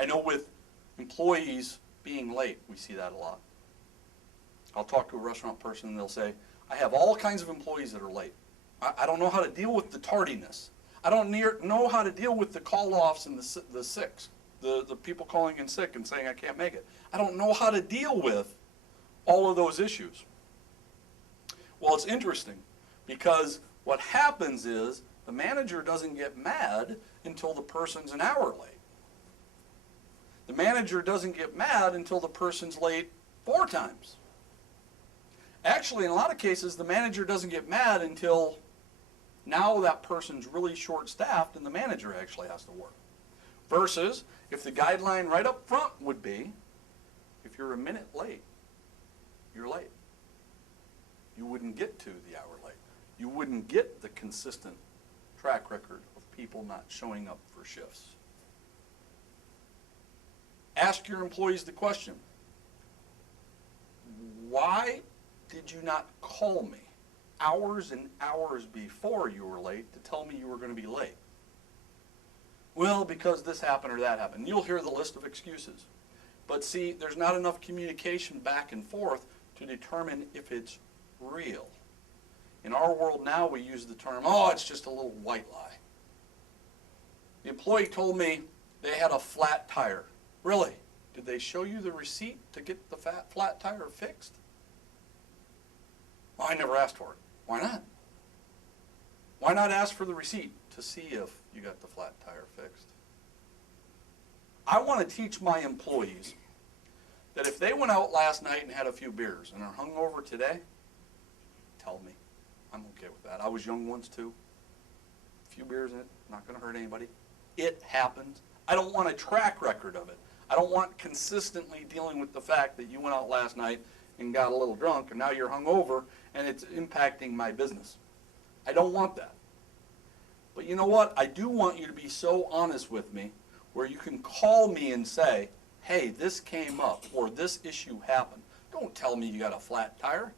I know with employees being late, we see that a lot. I'll talk to a restaurant person and they'll say, I have all kinds of employees that are late. I don't know how to deal with the tardiness. I don't know how to deal with the call-offs and the sicks, the people calling in sick and saying I can't make it. I don't know how to deal with all of those issues. Well, it's interesting because what happens is the manager doesn't get mad until the person's an hour late. The manager doesn't get mad until the person's late 4 times. Actually, in a lot of cases, the manager doesn't get mad until now that person's really short-staffed and the manager actually has to work. Versus, if the guideline right up front would be, if you're a minute late, you're late. You wouldn't get to the hour late. You wouldn't get the consistent track record of people not showing up for shifts. Ask your employees the question, why did you not call me hours and hours before you were late to tell me you were going to be late? Well, because this happened or that happened. You'll hear the list of excuses. But see, there's not enough communication back and forth to determine if it's real. In our world now, we use the term, oh, it's just a little white lie. The employee told me they had a flat tire. Really? Did they show you the receipt to get the flat tire fixed? Well, I never asked for it. Why not? Why not ask for the receipt to see if you got the flat tire fixed? I want to teach my employees that if they went out last night and had a few beers and are hungover today, tell me. I'm okay with that. I was young once too. A few beers in it, not going to hurt anybody. It happens. I don't want a track record of it. I don't want consistently dealing with the fact that you went out last night and got a little drunk and now you're hungover and it's impacting my business. I don't want that. But you know what? I do want you to be so honest with me where you can call me and say, hey, this came up or this issue happened. Don't tell me you got a flat tire.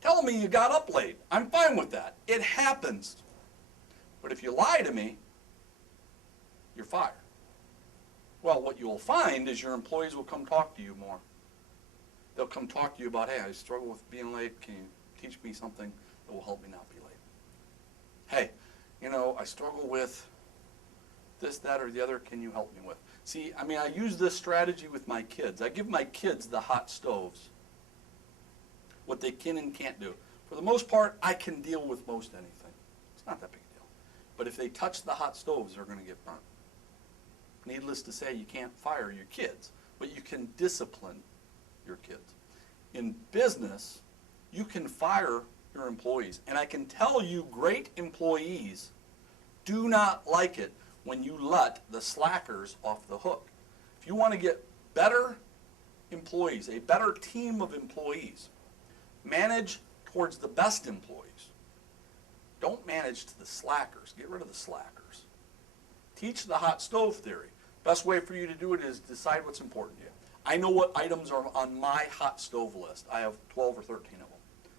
Tell me you got up late. I'm fine with that. It happens. But if you lie to me, you're fired. Well, what you'll find is your employees will come talk to you more. They'll come talk to you about, hey, I struggle with being late. Can you teach me something that will help me not be late? Hey, you know, I struggle with this, that, or the other. Can you help me with? See, I mean, I use this strategy with my kids. I give my kids the hot stoves, what they can and can't do. For the most part, I can deal with most anything. It's not that big a deal. But if they touch the hot stoves, they're going to get burnt. Needless to say, you can't fire your kids, but you can discipline your kids. In business, you can fire your employees. And I can tell you, great employees do not like it when you let the slackers off the hook. If you want to get better employees, a better team of employees, manage towards the best employees. Don't manage to the slackers. Get rid of the slackers. Teach the hot stove theory. Best way for you to do it is decide what's important to you. I know what items are on my hot stove list. I have 12 or 13 of them.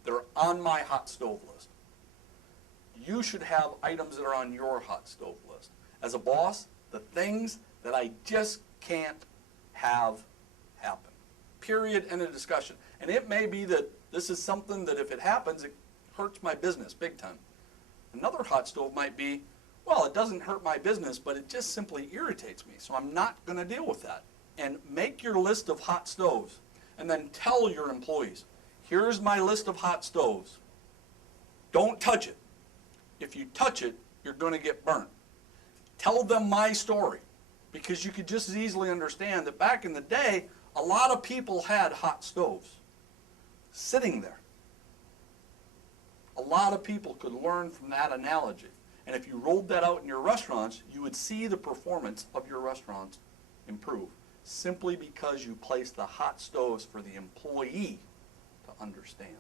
They're on my hot stove list. You should have items that are on your hot stove list. As a boss, the things that I just can't have happen. Period, end of discussion. And it may be that this is something that if it happens, it hurts my business big time. Another hot stove might be, well, it doesn't hurt my business, but it just simply irritates me, so I'm not going to deal with that. And make your list of hot stoves, and then tell your employees, here's my list of hot stoves. Don't touch it. If you touch it, you're going to get burnt. Tell them my story, because you could just as easily understand that back in the day, a lot of people had hot stoves sitting there. A lot of people could learn from that analogy. And if you rolled that out in your restaurants, you would see the performance of your restaurants improve, simply because you placed the hot stoves for the employee to understand.